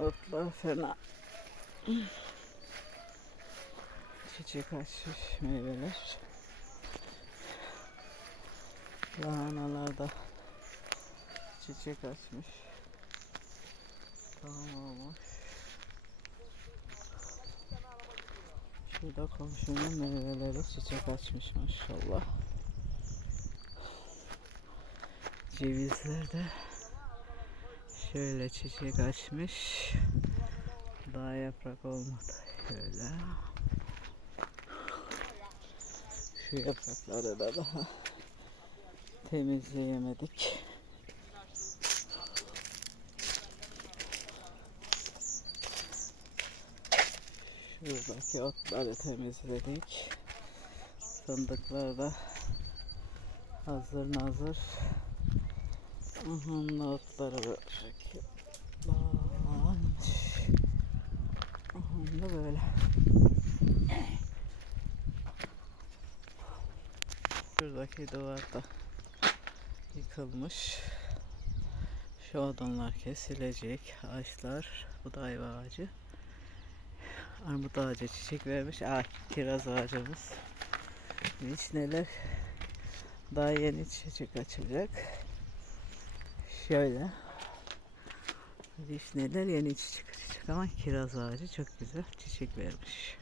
Otlar fena. Çiçek açmış meyveler. Lahanalar da çiçek açmış. Tamam olmuş. Şurada komşunun meyveleri çiçek açmış maşallah. Cevizler de şöyle çiçek açmış. Daha yaprak olmadı. Şöyle. Şu yaprakları da daha temizleyemedik. Şuradaki otları temizledik. Fındıklar da hazır nazır. Aha, otları böyle şekil bağlamış. Aha, da böyle. Şuradaki duvar da yıkılmış. Şu odunlar kesilecek. Ağaçlar. Bu da ayva ağacı. Armut ağacı çiçek vermiş. Aa, kiraz ağacımız. Vişneler daha yeni çiçek açacak. Şöyle. Vişneler yeni çiçek açacak ama kiraz ağacı çok güzel çiçek vermiş.